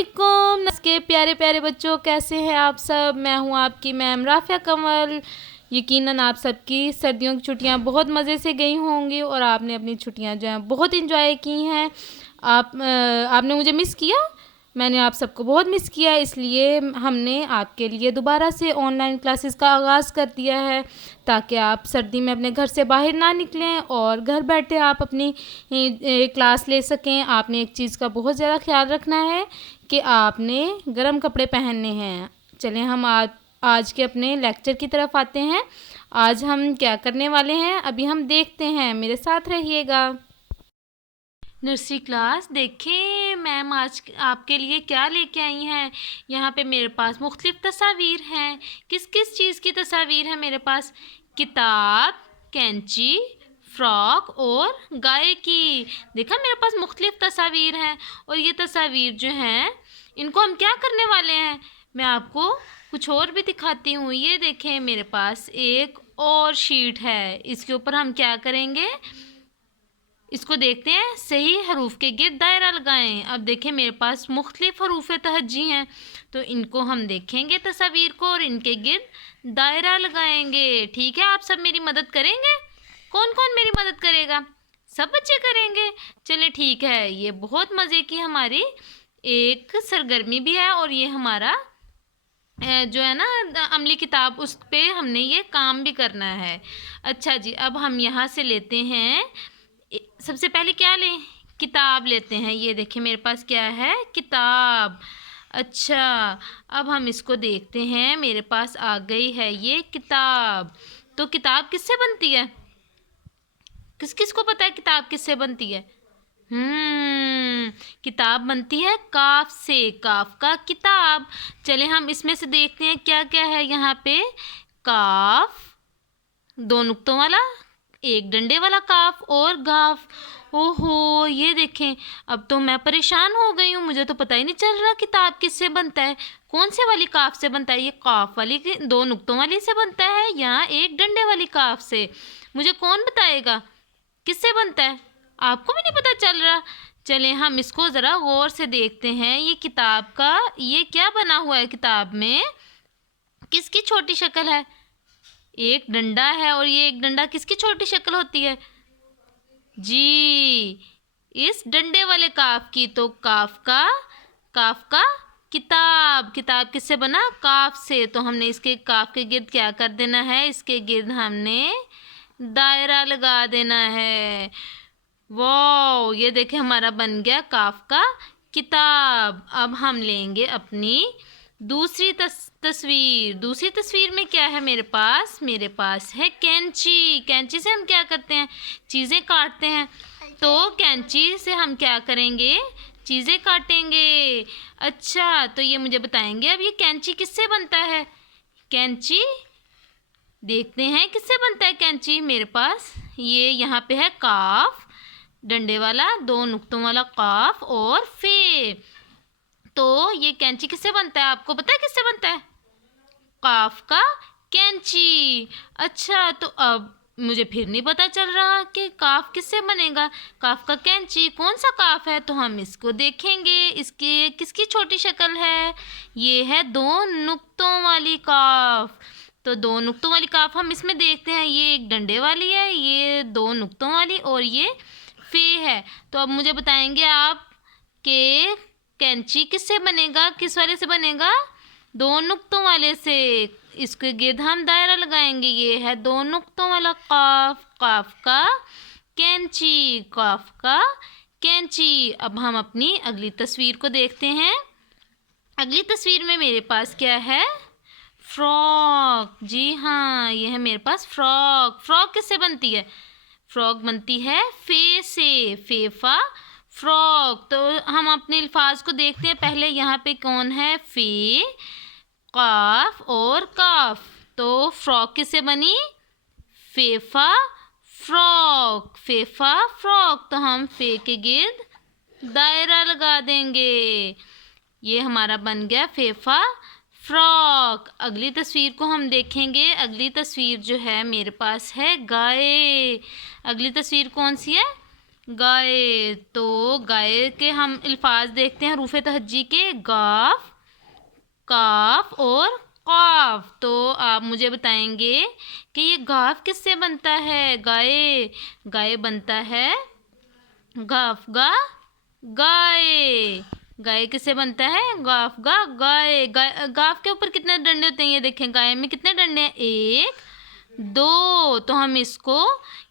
अस्सलामुअलैकुम के प्यारे प्यारे बच्चों, कैसे हैं आप सब। मैं हूं आपकी मैम राफ़िया कंवल। यकीनन आप सबकी सर्दियों की छुट्टियां बहुत मज़े से गई होंगी और आपने अपनी छुट्टियां जो हैं बहुत इंजॉय की हैं। आपने मुझे मिस किया, मैंने आप सबको बहुत मिस किया, इसलिए हमने आपके लिए दोबारा से ऑनलाइन क्लासेस का आगाज़ कर दिया है ताकि आप सर्दी में अपने घर से बाहर ना निकलें और घर बैठे आप अपनी क्लास ले सकें। आपने एक चीज़ का बहुत ज़्यादा ख्याल रखना है कि आपने गर्म कपड़े पहनने हैं। चलें हम आज के अपने लेक्चर की तरफ आते हैं। आज हम क्या करने वाले हैं अभी हम देखते हैं, मेरे साथ रहिएगा। नर्सरी क्लास, देखें मैम आज आपके लिए क्या लेके आई हैं। यहाँ पे मेरे पास मुख्तलिफ तस्वीर हैं। किस किस चीज़ की तस्वीर है मेरे पास? किताब, कैंची, फ्रॉक और गाय की। देखा मेरे पास मुख्तलिफ तस्वीर हैं और ये तस्वीर जो हैं इनको हम क्या करने वाले हैं, मैं आपको कुछ और भी दिखाती हूँ। ये देखें मेरे पास एक और शीट है, इसके ऊपर हम क्या करेंगे, इसको देखते हैं। सही हरूफ के गिर्द दायरा लगाएं। अब देखें मेरे पास मुख्तलिफ हरूफ तहज्जी हैं, तो इनको हम देखेंगे तस्वीर को और इनके गिर्द दायरा लगाएंगे। ठीक है, आप सब मेरी मदद करेंगे? कौन कौन मेरी मदद करेगा? सब बच्चे करेंगे। चले ठीक है, ये बहुत मज़े की हमारी एक सरगर्मी भी है और ये हमारा जो है ना अमली किताब, उस पे हमने ये काम भी करना है। अच्छा जी, अब हम यहाँ से लेते हैं, सबसे पहले क्या लें, किताब लेते हैं। ये देखिए मेरे पास क्या है, किताब। अच्छा, अब हम इसको देखते हैं, मेरे पास आ गई है ये किताब। तो किताब किससे बनती है? किस किस को पता है किताब किससे बनती है? किताब बनती है काफ से, काफ का किताब। चले हम इसमें से देखते हैं क्या क्या है यहाँ पे। काफ, दो नुक्तों वाला, एक डंडे वाला काफ और गाफ। ओहो, ये देखें, अब तो मैं परेशान हो गई हूँ, मुझे तो पता ही नहीं चल रहा किताब किससे बनता है। कौन से वाली काफ से बनता है? ये काफ वाली दो नुक्तों वाली से बनता है या एक डंडे वाली काफ से? मुझे कौन बताएगा किससे बनता है? आपको भी नहीं पता चल रहा। चलें हम इसको ज़रा गौर से देखते हैं। ये किताब का ये क्या बना हुआ है, किताब में किसकी छोटी शक्ल है? एक डंडा है और ये एक डंडा किसकी छोटी शक्ल होती है जी? इस डंडे वाले काफ की। तो काफ का किताब, किताब किससे बना? काफ से। तो हमने इसके काफ के गिर्द क्या कर देना है, इसके गिर्द हमने दायरा लगा देना है। वाह, ये देखें हमारा बन गया काफ का किताब। अब हम लेंगे अपनी दूसरी तस्वीर। दूसरी तस्वीर में क्या है मेरे पास? मेरे पास है कैंची। कैंची से हम क्या करते हैं, चीज़ें काटते हैं। तो कैंची से हम क्या करेंगे, चीज़ें काटेंगे। अच्छा, तो ये मुझे बताएंगे अब ये कैंची किससे बनता है? कैंची देखते हैं किससे बनता है कैंची। मेरे पास ये यहाँ पे है काफ, डंडे वाला, दो नुक्तों वाला काफ और फे। तो ये कैंची किससे बनता है? आपको पता है किससे बनता है? काफ का कैंची। अच्छा, तो अब मुझे फिर नहीं पता चल रहा कि काफ किससे बनेगा। काफ का कैंची कौन सा काफ है? तो हम इसको देखेंगे, इसके किसकी छोटी शक्ल है? ये है दो नुक्तों वाली काफ। तो दो नुक्तों वाली काफ हम इसमें देखते हैं, ये एक डंडे वाली है, ये दो नुक्तों वाली और ये फे है। तो अब मुझे बताएंगे आप कि कैंची किससे बनेगा, किस वाले से बनेगा? दो नुक्तों वाले से। इसके गिर्द हम दायरा लगाएंगे। ये है दो नुक्तों वाला काफ, काफ का कैंची, काफ का कैंची। अब हम अपनी अगली तस्वीर को देखते हैं। अगली तस्वीर में मेरे पास क्या है? फ्रॉक। जी हाँ, ये है मेरे पास फ्रॉक। फ्रॉक किससे बनती है? फ्रॉक बनती है फे से, फेफा फ्रॉक। तो हम अपने अल्फाज को देखते हैं। पहले यहाँ पे कौन है? फे, काफ और काफ। तो फ्रॉक किससे बनी? फेफा फ्रॉक, फेफा फ्रॉक। तो हम फे के गिर्द दायरा लगा देंगे। ये हमारा बन गया फेफा फ्रॉक। अगली तस्वीर को हम देखेंगे। अगली तस्वीर जो है मेरे पास है गाय। अगली तस्वीर कौन सी है? गाय। तो गाय के हम अल्फाज देखते हैं हरूफ तहज्जी के, गाफ, काफ और काफ। तो आप मुझे बताएंगे कि ये गाफ किससे बनता है। गाय, गाय बनता है गाफ गा गाय। गाय किससे बनता है, गाफ गा गाय। गाफ के ऊपर कितने डंडे होते हैं, ये देखें गाय में कितने डंडे हैं, 1 2। तो हम इसको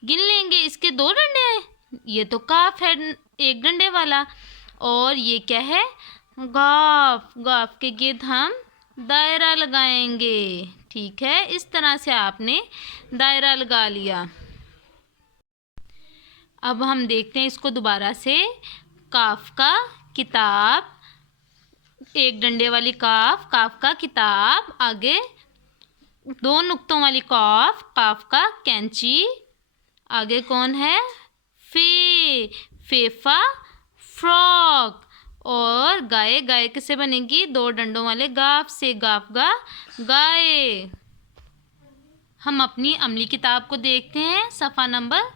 गिन लेंगे, इसके 2 डंडे हैं। ये तो काफ है 1 डंडे वाला, और ये क्या है, गाफ। गाफ के गिर्द हम दायरा लगाएंगे। ठीक है, इस तरह से आपने दायरा लगा लिया। अब हम देखते हैं इसको दोबारा से। काफ का किताब, 1 डंडे वाली काफ, काफ का किताब। आगे 2 नुक्तों वाली काफ, काफ का कैंची। आगे कौन है, फे, फेफा फ्रॉक। और गाय, गाय किससे बनेगी, 2 डंडों वाले गाफ से, गाफ गा गाय। हम अपनी अमली किताब को देखते हैं, सफ़ा नंबर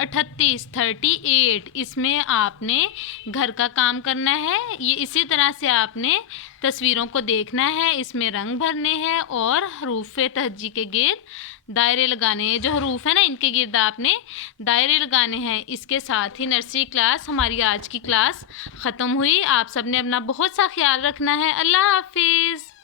38। इसमें आपने घर का काम करना है। ये इसी तरह से आपने तस्वीरों को देखना है, इसमें रंग भरने हैं और हरूफ तहज्जी के गिर्द दायरे लगाने हैं। जो हरूफ है ना, इनके गिर्द आपने दायरे लगाने हैं। इसके साथ ही नर्सरी क्लास, हमारी आज की क्लास ख़त्म हुई। आप सब ने अपना बहुत सा ख्याल रखना है। अल्लाह हाफिज़।